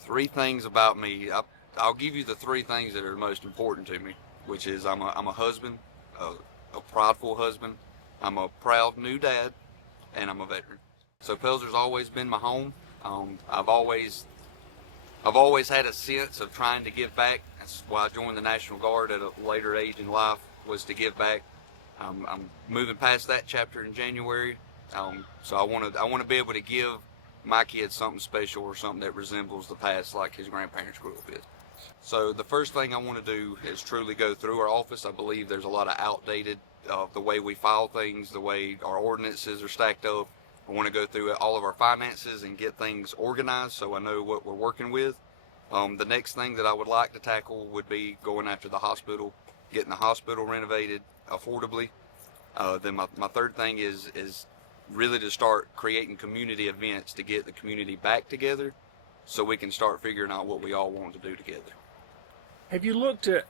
Three things about me. I'll give you the three things that are most important to me, which is I'm a husband, a prideful husband, I'm a proud new dad, and I'm a veteran. So Pelzer's always been my home. I've always had a sense of trying to give back. That's why I joined the National Guard at a later age in life, was to give back. I'm moving past that chapter in January, so I want to be able to give my kids something special or something that resembles the past like his grandparents grew up with. So the first thing I want to do is truly go through our office. I believe there's a lot of outdated the way we file things, the way our ordinances are stacked up. I want to go through all of our finances and get things organized so I know what we're working with. The next thing that I would like to tackle would be going after the hospital, getting the hospital renovated affordably. Then my third thing is really to start creating community events to get the community back together so we can start figuring out what we all want to do together. Have you looked at,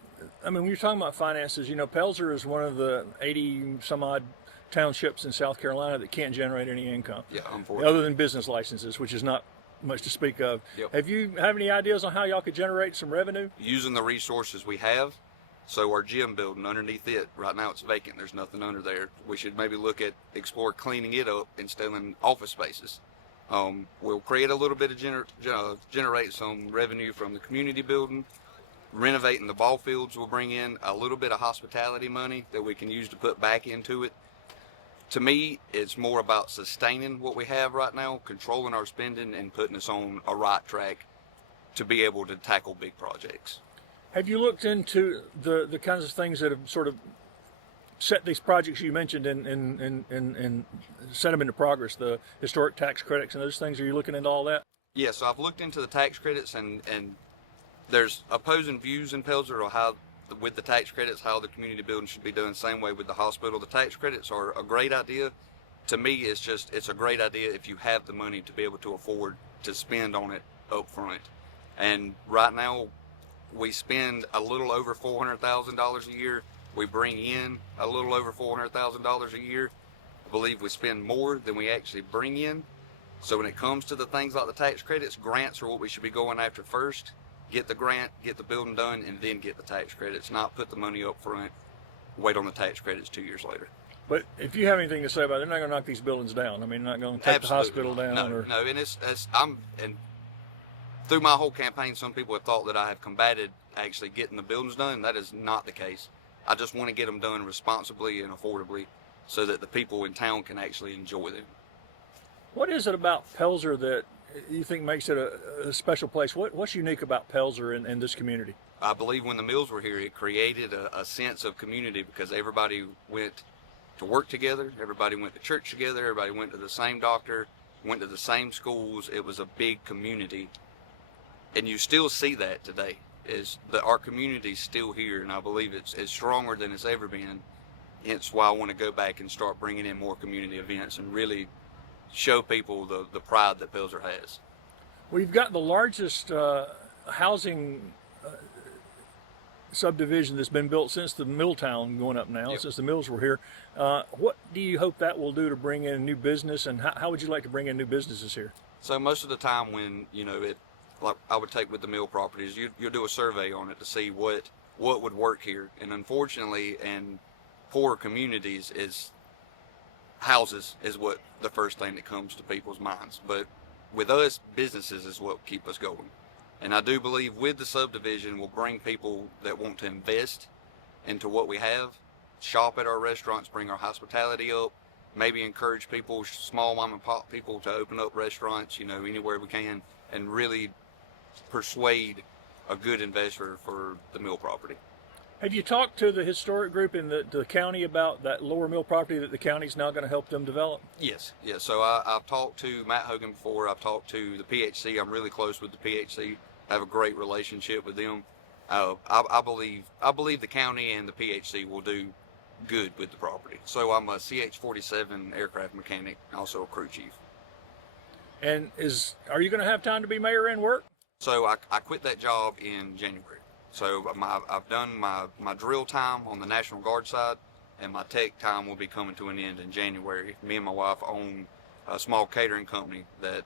I mean, when you're talking about finances, you know, Pelzer is one of the 80 some odd townships in South Carolina that can't generate any income. Yeah, unfortunately. Other than business licenses, which is not much to speak of. Yep. Have any ideas on how y'all could generate some revenue? Using the resources we have. So our gym building, underneath it, right now it's vacant. There's nothing under there. We should maybe explore cleaning it up and installing office spaces. We'll create a little bit of generate some revenue from the community building. Renovating the ball fields will bring in a little bit of hospitality money that we can use to put back into it. To me, it's more about sustaining what we have right now, controlling our spending, and putting us on a right track to be able to tackle big projects. Have you looked into the kinds of things that have sort of set these projects you mentioned and set them into progress, the historic tax credits and those things? Are you looking into all that? Yeah, so I've looked into the tax credits, and there's opposing views in Pelzer on how, with the tax credits, how the community building should be done. Same way with the hospital. The tax credits are a great idea. To me, it's a great idea if you have the money to be able to afford to spend on it up front. And right now, we spend a little over $400,000 a year. We bring in a little over $400,000 a year. I believe we spend more than we actually bring in. So when it comes to the things like the tax credits, grants are what we should be going after first. Get the grant, get the building done, and then get the tax credits. Not put the money up front, wait on the tax credits 2 years later. But if you have anything to say about it, they're not going to knock these buildings down. I mean, they're not going to take Absolutely. the hospital down. No, and through my whole campaign, some people have thought that I have combated actually getting the buildings done. That is not the case. I just want to get them done responsibly and affordably so that the people in town can actually enjoy them. What is it about Pelzer that you think makes it a special place? What's unique about Pelzer and this community? I believe when the mills were here, it created a sense of community because everybody went to work together, everybody went to church together, everybody went to the same doctor, went to the same schools. It was a big community. And you still see that today, is that our community's still here, and I believe it's stronger than it's ever been. Hence why I want to go back and start bringing in more community events and really show people the pride that Pelzer has. We've got the largest housing subdivision that's been built since the mill town going up now, Yep. since the mills were here. What do you hope that will do to bring in new business, and how would you like to bring in new businesses here? So most of the time when, like I would take with the mill properties, you'll do a survey on it to see what would work here. And unfortunately, in poorer communities, houses is what the first thing that comes to people's minds. But with us, businesses is what keep us going. And I do believe with the subdivision, we'll bring people that want to invest into what we have, shop at our restaurants, bring our hospitality up, maybe encourage people, small mom and pop people, to open up restaurants, anywhere we can, and really persuade a good investor for the mill property. Have you talked to the historic group in the county about that lower mill property that the county's now going to help them develop? Yes. So I've talked to Matt Hogan before. I've talked to the PHC. I'm really close with the PHC. I have a great relationship with them. I believe the county and the PHC will do good with the property. So I'm a CH-47 aircraft mechanic, also a crew chief. And are you going to have time to be mayor and work? So I quit that job in January. So I've done my drill time on the National Guard side, and my tech time will be coming to an end in January. Me and my wife own a small catering company that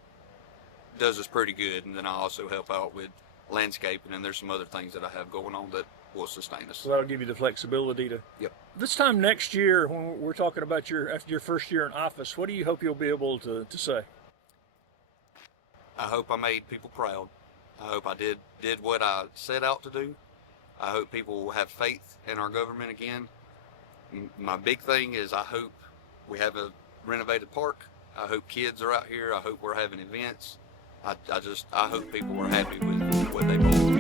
does us pretty good, and then I also help out with landscaping, and there's some other things that I have going on that will sustain us. So that'll give you the flexibility to. Yep. This time next year, when we're talking about after your first year in office, what do you hope you'll be able to say? I hope I made people proud. I hope I did what I set out to do. I hope people will have faith in our government again. My big thing is I hope we have a renovated park. I hope kids are out here. I hope we're having events. I hope people are happy with what they bought.